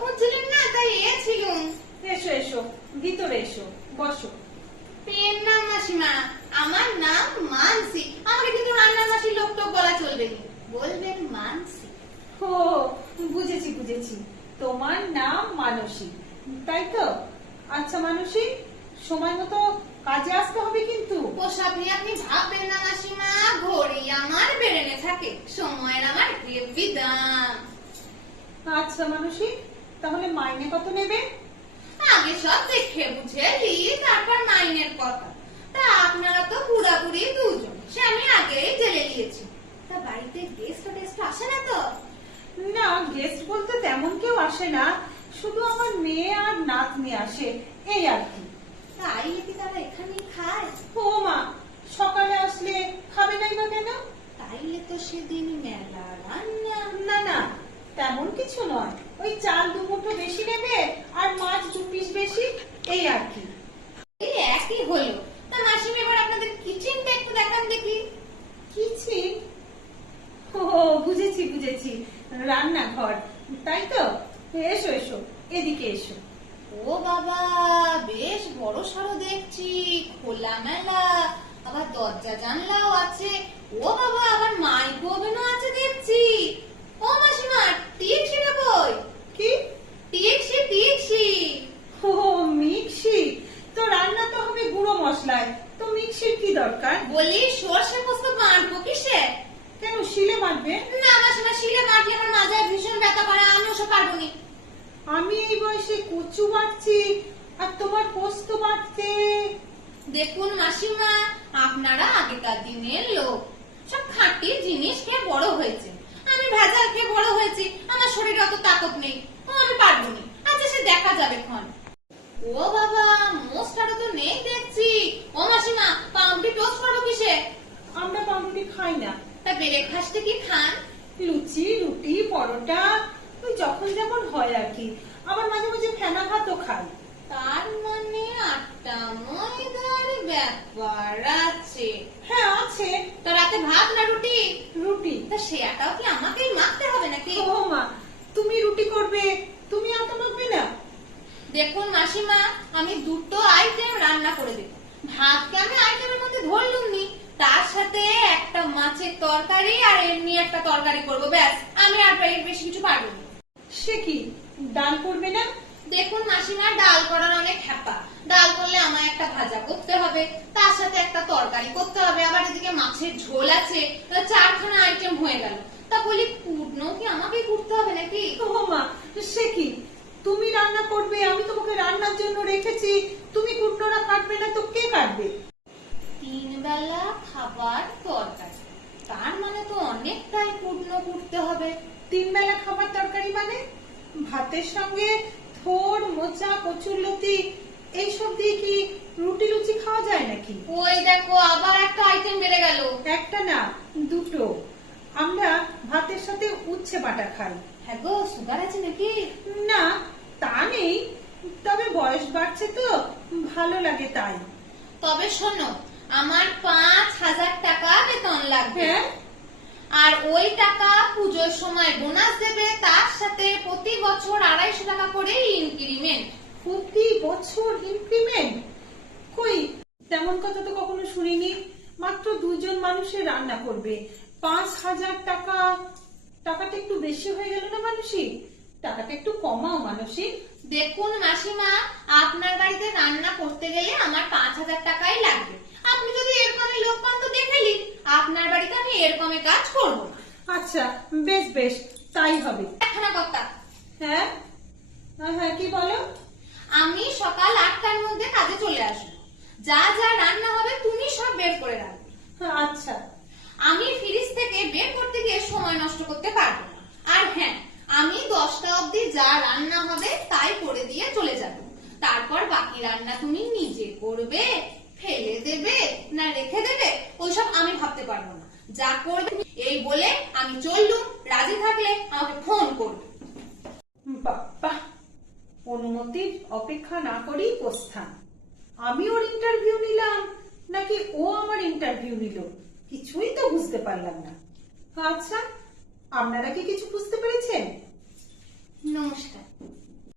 খুঁজছিলেন না তাই এছিলুম এসো এসো ভিতরে এসো বসো। পেন নাম মাসিমা আমার নাম মানসি। আমাকে কিন্তু রান্নার মাসির লোক টোক বলা চলবে না। বলবেন মানসি। ও বুঝেছি বুঝেছি। তোমার নাম মানসী তাই তো? আচ্ছা মানসী সময় মতো কাজে আসতে হবে কিন্তু। পোশাক নিয়ে আপনি ভাববেন না মাসিমা ঘড়ি আমার বেরেনে থাকে সময়ের আমার হেভি দাম আচ্ছা মানসী তাহলে মাইনে কত নেবে? আগে সব দেখে বুঝে নি তারপর মাইনের কথা। তা আপনারা তো পুরাপুরি দুজন সে আমি আগেই জেলে নিয়েছি। তা বাড়িতে গেস্ট টেস্ট আসে না তো? না গেস্ট বলতে তেমন কেউ আসে না। শুধু আমার মেয়ে আর নাতনি আসে এই আর কি। তাই কি তারা এখানেই খায়? ও মা সকালে আসলে খাবে নাই বা কেন তাইলে তো সেদিন মেলা রান্না না না তেমন কিছু নয় ওই চাল দু মুঠো বেশি নেবে আর মাছ দু পিস বেশি এই আর কি এই একই হলো তা মাসিমা এবার আপনাদের কিচেনটা একটু দেখান দেখি কিচেন ও বুঝেছি বুঝেছি রান্নাঘর। তাই তো? এসো এসো এদিকে এসো। ও বাবা বেশ বড় সড়ো দেখছি খোলা মেলা আবার দরজা জানলাও আছে। ও বাবা আবার মাইক্রো ওভেনও আছে দেখছি। ও মাসিমা টিকসিটা কই? কি? টিকসি টিকসি ও মিক্সি? তো রান্না তো হবে গুঁড়ো মশলায়। তো মিক্সির কি দরকার? বলি সর্ষে পোস্ত বাঁটবো কিসে? কেন শিলে মারবে না মাসিমা শিলে মাটি আমার পারব নি। আমি এই বয়সে কচু বাটছি আর তোমার পোস্ত বাটতে দেখুন মাসিমা আপনারা আগেকার দিনের লোক। সব খাঁটি জিনিস খেয়ে বড় হয়েছে। আমি ভেজাল খেয়ে বড় হয়েছি আমার শরীরে অত তাকত নেই। ও আমি পারব না। আচ্ছা সে দেখা যাবে ক্ষণ। ও বাবা মোস্টারও তো নেই দেখছি। ও মাসিমা পাউন্ডি টোস্ট করব কিসে? আমরা পাউরুটি খাই না। তা ব্রেকফাস্টে কি খান? লুচি রুটি পরোটা ওই যখন যেমন হয় আর কি আবার মাঝে মাঝে ফেনা ভাতও খাই। তার মানে আটটা ময়দার ব্যাপার আছে। হ্যাঁ আছে। তো রাতে ভাত না রুটি? রুটি। তা সে সেটাও কি আমাকেই মাখতে হবে নাকি? ও মা তুমি রুটি করবে তুমি আটা মাখবে না? দেখুন মাসিমা আমি দুটো আইটেম রান্না করে দেব। ভাতকে আমি আইটেমের মধ্যে ধরলুম নি তার সাথে একটা মাছের তরকারি আর এমনি একটা তরকারি করব ব্যাস। আমি আর বেশি কিছু পারব না। সে কি ডাল করবে না? দেখুন মাসিমা ডাল করার অনেক হ্যাপা ডাল করলে আমায় একটা ভাজা করতে হবে তার সাথে একটা তরকারি করতে হবে আবার এদিকে মাছের ঝোল আছে চারখানা আইটেম হয়ে গেল। তা বলি কুটনো কি আমাকে করতে হবে নাকি? ও মা সে কি? তুমি রান্না করবে আমি তোমাকে রান্নার জন্য রেখেছি তুমি কুটনোরা কাটবে না তো কে কাটবে? তিন বেলা খাবার তরকারি তার মানে তো অনেকটাই কুটনো কুটতে হবে। তিন বেলা খাবার তরকারি মানে? ভাতের সঙ্গে থোর মোচা কচুরলতি এইসব দিয়ে কি রুটি লুচি খাওয়া যায় নাকি? ওই দেখো আবার একটা আইটেম বেড়ে গেল। একটা না দুটো। আমরা ভাতের সাথে উচ্ছে বাটা খাই। হ্যাঁ গো সুগার আছে নাকি? না তা নেই। তবে বয়স বাড়ছে তো ভালো লাগে তাই। তবে শোনো আমার পাঁচ হাজার টাকা বেতন লাগবে। হ্যাঁ? আর ওই টাকা পুজোর সময় বোনাস দেবে, তার সাথে প্রতি বছর আড়াইশো টাকা করে ইনক্রিমেন্ট প্রতি বছর ইনক্রিমেন্ট কই, তেমন কথা তো কখনো শুনিনি। মাত্র দুজন মানুষের রান্না করবে। পাঁচ হাজার টাকা, টাকাটা একটু বেশি হয়ে গেল না মানুষই? টাকাটা একটু কমাও মানসী দেখুন মাসিমা, আপনার বাড়িতে রান্না করতে গেলে আমার পাঁচ হাজার টাকাই লাগবে আপনি যদি এরকমই লোক পান তো দেখেলি আপনার এরকমই কাজ করব না। আচ্ছা বেশ বেশ তাই হবে। একখানা কথা। হ্যাঁ? হ্যাঁ, হ্যাঁ কি বলো? আমি সকাল আটটার মধ্যে কাজে চলে আসব। যা যা রান্না হবে তুমি সব বের করে রাখবে। আচ্ছা। আমি ফ্রিজ থেকে বের করতে গিয়ে সময় নষ্ট করতে পারব না। আর হ্যাঁ আমি দশটা অবধি যা রান্না হবে তাই করে দিয়ে চলে যাব। তারপর বাকি রান্না তুমি নিজে করবে ফেলে দেবে না রেখে দেবে ওইসব আমি ভাবতে পারব না। যা করবে এই বলে আমি চললুম। রাজি থাকলে আমাকে ফোন করবে। বাবা অনুমতির অপেক্ষা না করেই প্রস্থান। আমি ওর ইন্টারভিউ নিলাম নাকি ও আমার ইন্টারভিউ নিল? কিছুই তো বুঝতে পারলাম না। আচ্ছা আপনারা কি কিছু বুঝতে পেরেছেন? নমস্কার।